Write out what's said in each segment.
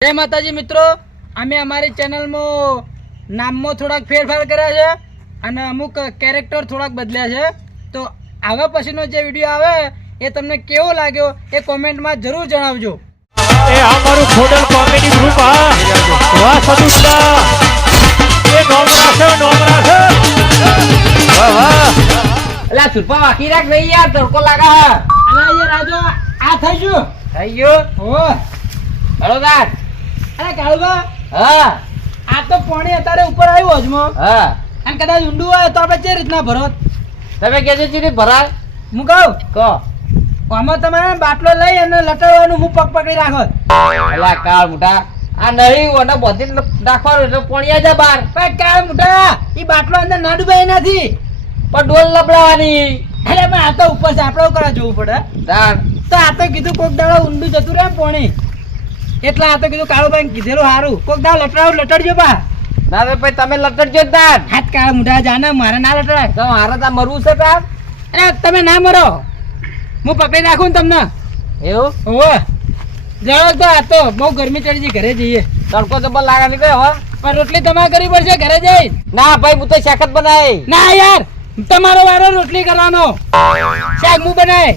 જય માતાજી મિત્રો અમે અમારી ચેનલમાં નામમાં થોડાક ફેરફાર કર્યા છે અને અમુક કેરેક્ટર થોડાક બદલ્યા છે. તો આગળ પછીનો જે વીડિયો આવે એ તમને કેવો લાગ્યો એ કોમેન્ટમાં જરૂર જણાવજો. એ અમારું ખોડલ કોમેડી ગ્રુપ હા. વાહ સદુલ્લા એ નોમરા છે નોમરા છે વાહ વાહ. અલા સુરપા વાકી રાખ નહીં યાર તડકો લાગે હે. યાર આજો આ થઈ ગયું. થઈ ગયો? હળોદાર અરે કાળુબા હા. આ તો પાણી અત્યારે ઉપર આવ્યું હજમાં હા. અને કદાચ ઊંડું હોય તો આપણે જે રીતના તમે ચીડી ભરાય હું કહું? કહો. આમાં તમારે બાટલો લઈ અને લટાડવાનું હું પગ પકડી રાખો. કાળ મોટા આ નહીં ઓને બધી નાખવાનું એટલે પોણિયા જા બાર. પણ કાળ મોટા એ બાટલો અંદર ના ડૂબાય નથી. પણ ડોલ લપડાવાની. અરે પણ આ તો ઉપર છે આપણે ઉપર જોવું પડે. તો આ તો કીધું કોક દાડો ઊંડું જતું રહે પોણી. એટલે આ તો કીધું કાળુભાઈ કીધેલું સારું કોક દાડો લટડાવ લટડજો બા. ના રે ભાઈ તમે લટડજો તાર. હાથ કાળ મુઢા જાને મારે ના લટડાય. તો મારે તા મરવું છે તાર. અરે તમે ના મરો. હું પકડી રાખું તમને. એવું? ઓવે જાણો તો આ તો બહુ ગરમી ચડી ઘરે જઈએ. તડકો જબર લાગે નીકળે હો. પણ રોટલી તમારે કરવી પડશે ઘરે જઈ. ના ભાઈ હું તો શેખત બનાવી. ના યાર તમારો વારો રોટલી કરવાનો. શાક હું બનાય.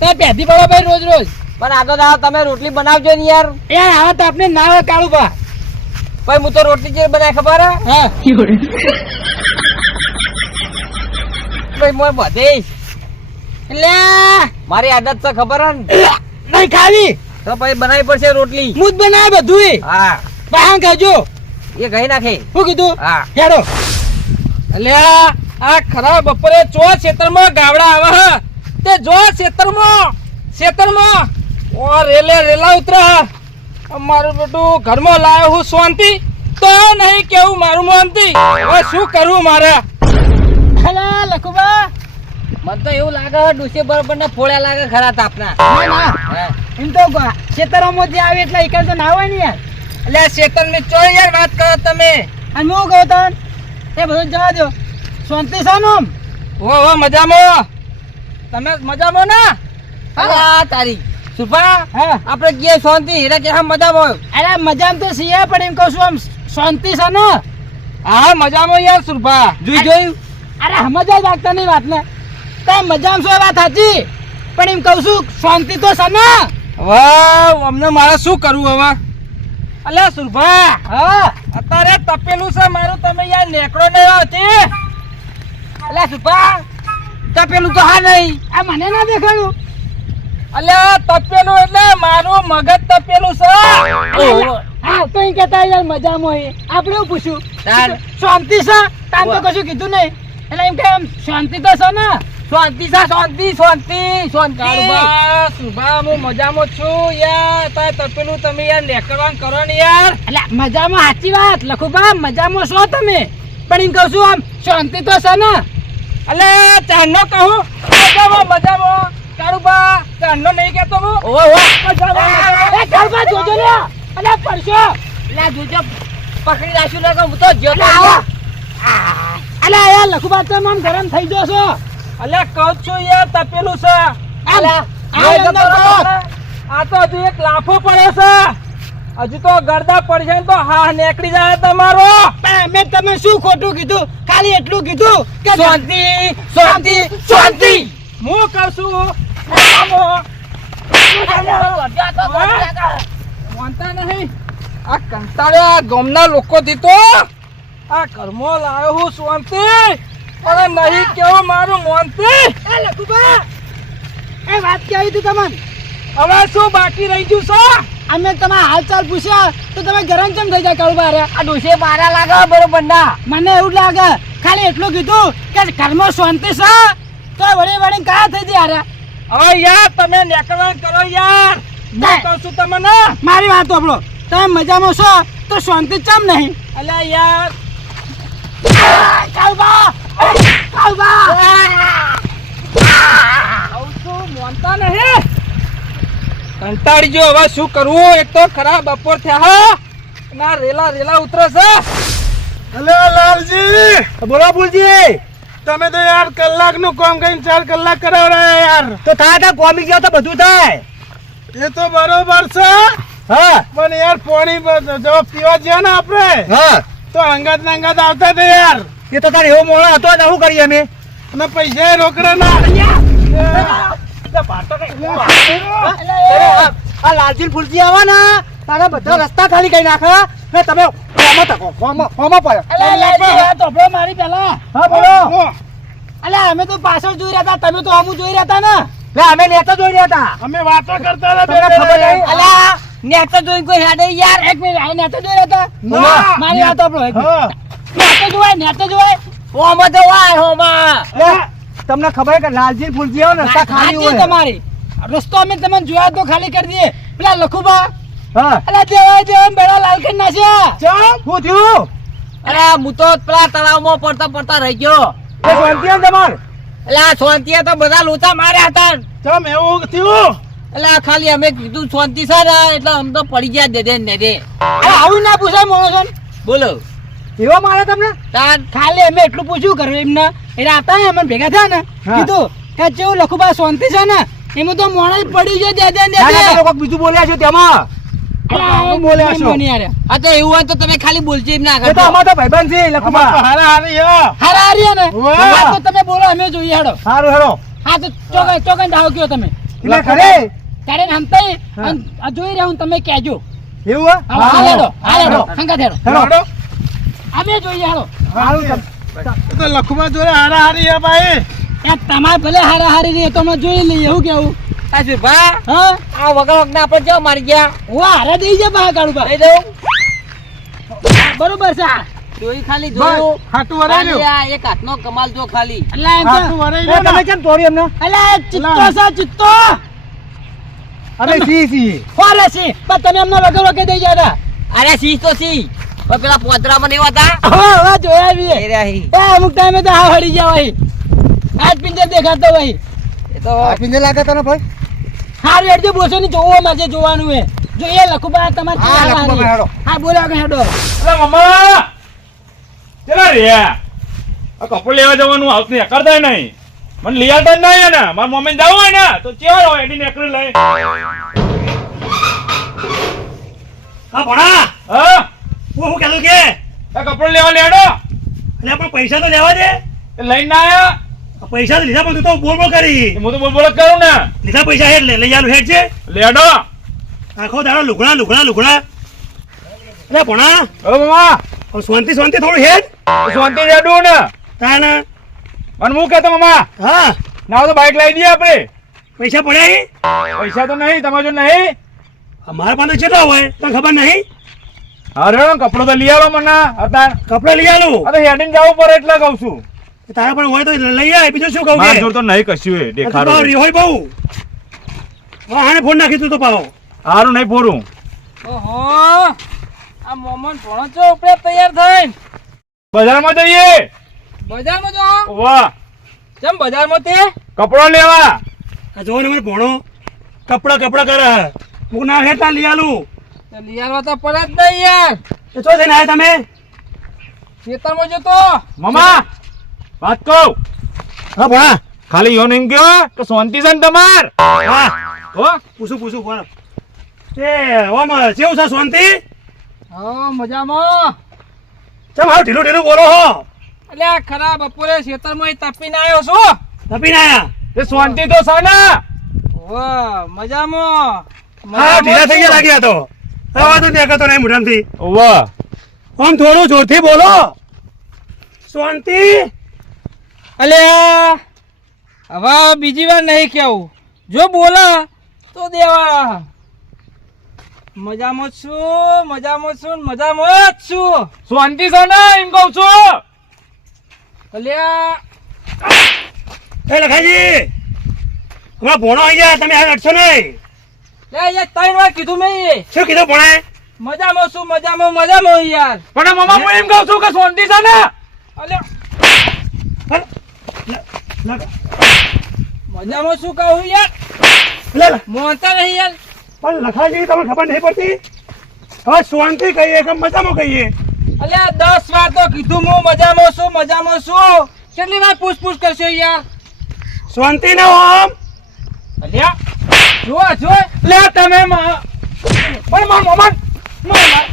તો પહેથી પડો ભાઈ રોજ રોજ. પણ આ તો દાદા તમે રોટલી બનાવજો ને યાર. યાર આવા તો આપણે ના હોય કાળું બા ભાઈ હું તો રોટલી જે બનાવી ખબર હે? ભાઈ મોય બધે. એટલે મારી આદત તો ખબર હે ને? નહીં ખાવી. તો પછી બનાવી પડશે રોટલી. હું જ બનાવે બધું હા. બહાર ખાજો. એ ગઈ નાખે. શું કીધું? હા. હેડો. એટલે આ ખરા બપોરે ચો ક્ષેત્રમાં ગાવડા આવે હે. તે જો ક્ષેત્રમાં ખેતરમાં ઓ રેલે રેલા ઉતરા. મારું બેટું ઘરમાં લાયો હું શાંતિ. તો નહીં કેવું મારું શાંતિ હવે શું કરવું મારે? હેલો લખુબા. મને તો એવું લાગે ડુસે બરોબર ને ફોડ્યા લાગે ખરા તાપના. ના ના. હે. એમ તો ખેતરોમાં જે આવે એટલે એકલ તો ના હોય ને યાર. એટલે ખેતરની યાર વાત કરો તમે. અને હું કહું તન એ બધું જવા દો. શાંતિ સાનું ઓ ઓ મજામાં. તમે મજામાં ના? હા. તારી. સુપા હા. આપણે કે શાંતિ હીરા કે મજામાં અરે મજામાં તો છીએ પણ એમ કહું છું આમ શાંતિ છે ને? હા મજામાં યાર સુરભા જોઈ જોયું? અરે સમજાય લાગતા નહીં વાતને. તો મજામાં શું વાત સાચી? પણ એમ કહું છું શાંતિ તો છે ને? વાવ અમને મારે શું કરવું હવે? અલ્યા સુરભા હા. અત્યારે તપેલું છે મારું તમે યાર નેકડો નહીં હતી અલે સુરભા તપેલું તો હા નહીં. આ મને ના દેખાયું અલ્યા તપેલું એટલે મારું મગજ તપેલું છે. હા તો એ કહેતા યાર મજામાં હોય આપણે એવું પૂછ્યું? તાર. શાંતિ છે? તાર તો કશું કીધું નહીં. એટલે એમ કે આમ શાંતિ તો છે ને. શાંતિ છે શાંતિ શાંતિ શાંતિ. સુભા હું મજામાં છું યાર. તાર તપેલું તમે યાર નેકરવાન કરો ને યાર. એટલે મજામાં સાચી વાત. લખુભા મજામાં છો તમે. પણ એમ કહું છું આમ શાંતિ તો છે ને. એટલે ચાંદનો કહું. મજામાં મજામાં. કાળુબા ચાંદનો નહીં કેતો હું. ઓહો. એ કાળુબા જોજો લે અલા પરશો લા જોજો. પકડી રાખ્યું ને હું તો જ્યો આવો. અલા એ લખુબા તો આમ ગરમ થઈ ગયો છો. અલે કહું છું યાર તપેલું છે. અલા, આ તો હજુ એક લાફો પડ્યો છે. હજુ તો ગરદા પડશે ને તો હા નીકળી જાય તમારો. મેં તમે શું ખોટું કીધું? ખાલી એટલું કીધું કે શાંતિ શાંતિ શાંતિ. હું કહું છું આ કંટાળ્યા ગામના લોકોથી તો આ કર્મો લાવ્યો હું શાંતિ અને નહીં કેવું મારું મોનતી એ લખુબા એ વાત કેવી હતી તમને શું બાકી રહી ગયું છે અમે તમારા હાલચાલ પૂછ્યા તો તમે ગરમ ચમ થઈ જાય કળબા રે આ ડોસે મારા લાગે બરોબર ના મને એવું લાગે, ખાલી એટલું કીધું કે ઘરમાં શાંતિ છે, તો વળી વળી કા થઈ જાય હવે યાર તમે નેકળણ કરો યાર. હું કહું છું તમને. મારી વાત આપણો તમે મજામાં છો? તો શાંતિ ચમ નહીં? અલ્યા યાર. કાળબા કહું છું મોનતા નહીં? કંટાળી જો હવે શું કરવું? એક તો ખરા બપોર થયા હા. ના રેલા રેલા ઉતરે છે. હલો લાલજી! બોલો ભૂલજી તમે તો યાર કલાકનું કામ કરીને ચાર કલાક કરાવડાયા યાર. તો થાય કોમી ગયો તો બધું થાય. એ તો બરોબર છે. હા. પણ યાર પાણી જો પીવા જ્યાં ને આપણે હા. તો અંગાત ને અંગાત આવતા હતા યાર. એ તો તારે એવો મોડો હતો ને શું કરીએ અમે? અને પૈસા રોકડા ના. આ લાલજી ફૂલજી આવે ને તારા બધા રસ્તા ખાલી કરી નાખે ને તમે હોમો તકો હોમો હોમો પડ્યો અલા તો ભરો મારી પહેલા હા બોલો. અલા અમે તો પાછળ જોઈ રહ્યા હતા તમે તો અમુ જોઈ રહ્યા હતા ને. લે અમે નેતા જોઈ રહ્યા હતા. અમે વાતો કરતા હતા તમને ખબર નહીં? અલે નેતા જોઈ કોઈ હેડે યાર. એક મિનિટ આ નેતા જોઈ રહ્યા હતા? મારી વાત આપણો એક નેતા હા. નેતો જોવાય નેતો જોવાય. ઓમાં તો વાય હોમાં લે, તમને ખબર કે લાલજી ફૂલજી આવો ને ખાલી હોય. તમારી. રસ્તો અમે તમને જોયા તો ખાલી કરી દઈએ. પેલા લખુબા બેડા લાલ કરી નાખ્યા થયું? અરે હું તો પેલા તળાવમાં પડતા પડતા રહી ગયો. એ શાંતિ છે એટલે આ તો બધા લોચા માર્યા હતા. ચમ એવું થયું? એટલે ખાલી અમે કીધું શાંતિ છે ને એટલે આમ તો પડી ગયા દે દે ને દે આવું ના પૂછાય મોણો બોલો. એવો મારે તમને? ખાલી અમે એટલું પૂછ્યું કર્યું એમને. એટલે હતા ને અમે ભેગા થયા ને કીધું કે જેવું લખુબા શાંતિ છે ને એમાં તો મોણા પડી દે દે કોઈક બીજું બોલ્યા છે તેમાં. બોલ્યા છો. આ તો એવું હોય તો તમે ખાલી બોલજો ના એ તો અમાર તો ભાઈબંધ છે અમાર હારા હારી હારા હારી ને? વાહ. તો તમે બોલો અમે જોઈએ હેડો. સારું હેડો. હા તો ચોકન ચોકન દાવ કયો તમે? એટલે ખરે? ત્યારે ને હમતાઈ આ જોઈ રહ્યા તમે કહેજો. એવું હે? હાલો હેડો હાલ હેડો હેડો. હેડો. હેડો. અમે જોઈએ હેડો. સારું તો લખુમા જોડે હારા હારી ભાઈ. તમારે ભલે હારા હારી રહી તો અમે જોઈ લઈએ એવું કેવું? આ સુરભા હા? આ વગર વગર આપણે કેવો મારી ગયા. હું હારા દઈ જાય બહાર કાઢું બા. લઈ દઉં બરોબર છે. જોઈ ખાલી જોયું. હાટું ખાલી આ એક હાથનો કમાલ જો ખાલી. એટલે એમ હાટું તો વરાઈ એ તમે કેમ તોડી એમને? એટલે ચિત્તો છે ચિત્તો. અરે સી સી. ફોરે છે પણ તમે અમને વગર વગર દઈ ગયા તા. અરે સી તો સી. પણ પેલા પોતરામાં એવા હતા હવે હવે જોયા બી એ અમુક ટાઈમે તો હા હળી ગયા ભાઈ આજ પિંજર દેખાતો ભાઈ એ તો પિંજર પિંજે લાગે તને ભાઈ? હારું હેડજો બોસો ની જોવો મારે જોવાનું હે જોઈએ લખુબા તમારે હા, બોલો આગળ હેડો. અરે મમ્મા! ચલા રે? આ કપડું લેવા જવાનું આવતું નહીં કરતા નહીં. મને લઈ આવતા જ નહીં ને મારા મમ્મી જવું હોય ને તો ચેવડ હોય એડી નેકરી લઈ. હા ભણા! હા? હું હું કહેલું કે? આ કપડું લેવા લેડો અને પણ પૈસા તો લેવા દે. લઈને ના આયા. પૈસા લીધા પણ તું તો બોલ બોલ કરી હું તો બોલ બોલ કરું ને. લીધા પૈસા હેડ લે લઈ આલું હેડ છે લેડો આખો દાડો લુગડા લુગડા લુગડા. અરે ભણા ઓ મામા. શાંતિ શાંતિ થોડું હેડ. શાંતિ રેડું ને. તાને મને હું કહેતો મામા? હા. ના તો બાઈક લઈ દઈએ આપણે. પૈસા પડ્યા પૈસા તો નહીં તમારે જો નહીં. અમારા પાસે કેટલા હોય? તને ખબર નહીં? અરે કપડો તો લઈ આવો મને. અત્યારે કપડા લઈ આવું અરે હેડીને જવું પડે એટલે કહું છું. તારા પણ હોય તો લઈ આય બીજું શું કહું મારા કે જોડે તો નહીં કશું એ દેખાડો તું હોય બહુ. હા ફોન નાખી તું તો પાવો સારું નહીં ફોરું ઓહો આ મોમન ભણો છો ઉપરે તૈયાર થઈને. બજારમાં જઈએ. બજારમાં જો. વાહ. કેમ બજારમાં તે? કપડો લેવા. આ જો ને મને ભણો. કપડા કપડા કરે હું. ના હેતા લઈ આલું લિયારવા તો પડે જ નહીં યાર. એ છો થઈને આવ્યા તમે? ખેતરમાં જતો. મમા વાત કહું? હા ભણા. ખાલી યો એમ કયો કે શાંતિ છે ને તમાર? હા. હો? પૂછું પૂછું કોણ એ ઓમ કેવું છે શાંતિ? હા મજામાં. ચમ હાવ ઢીલું ઢીલું બોલો હો. એટલે આ ખરા બપોરે ખેતરમાં તપીને આવ્યો છું. તપીને આયા? એ શાંતિ તો છે ને? વાહ મજામાં. હા ઢીલા થઈ ગયા લાગ્યા તો. આવા તો દેખાતો નહીં મોઢામાંથી. વાહ આમ થોડું જોરથી બોલો. શાંતિ? અલે હવે બીજી વાર નહીં કેવું જો બોલા તો દેવા. મજામાં છું મજામાં છું મજામાં જ છું. શાંતિ છે ને એમ કહું છું. અલ્યા. એ લખાજી હમણાં ભણો આવી ગયા તમે આ અડશો નહીં. લે યાર ત્રણ વાર કીધું મેં શું કીધું ભણાય મજામાં છું મજામાં મજામાં યાર. પણ મમ્મા હું એમ કહું છું કે શાંતિ છે ને? અલ્યા. મજામાં શું કહું યાર? મોતા નહીં યાર. પણ લખાઈ ગઈ તમને ખબર નહીં પડતી? હવે શાંતિ કહીએ કે મજામાં કહીએ? અલ્યા દસ વાર તો કીધું હું મજામાં છું મજામાં શું કેટલી વાર પૂછપૂછ કરશો યાર? શાંતિ નો આમ અલ્યા જો જુઓ લે તમે માં પણ માર મમન માર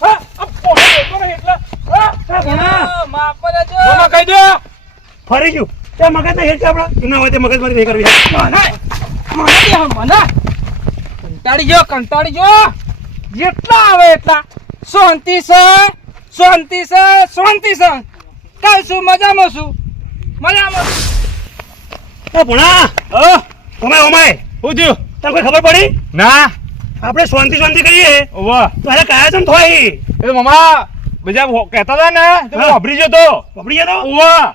હા અપ પોહે તો એટલે. હા કહી દો. ફરી ગયું. તે મગજ નહીં હેઠ આપડા એના વાતે મગજ મારી નહીં કરવી. મને કંટાળી ગયો કંટાળી ગયો જેટલા આવે એટલા. શાંતિ છે શાંતિ છે શાંતિ છે. કાલ શું મજામાં છું? મજામાં છું. ભણા હા? તમે ઓમાય. શું થયું? તમને કોઈ ખબર પડી? ના. આપણે શાંતિ શાંતિ કરીએ. વાહ તો અરે કયા છે થોઈ એ મમા બીજા કહેતા હતા ને તો. વાપરી જતો. પકડી જતો? ઓવા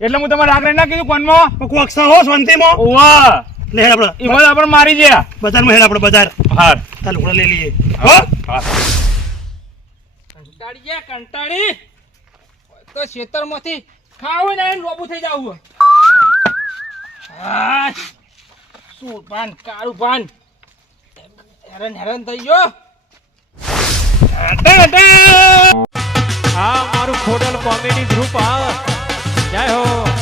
એટલે હું તમારે આગળ ના કીધું કોનમાં? કોઈ અક્ષર હો શાંતિમાં. ઓવા લે હેડ આપણે. બધા આપણે મારી ગયા. બજારમાં હેડ આપણે બજાર. હાર. તાર ઉડા લઈ લઈએ. હો હા? કંટાળી ગયા કંટાળી. તો ખેતરમાંથી ખાવું ને લોબુ થઈ જવું શું પાન કાળું પાન હેરાન હેરાન થઈ ગયો. આ મારું ખોડલ કોમેડી ગ્રુપ આ. જય હો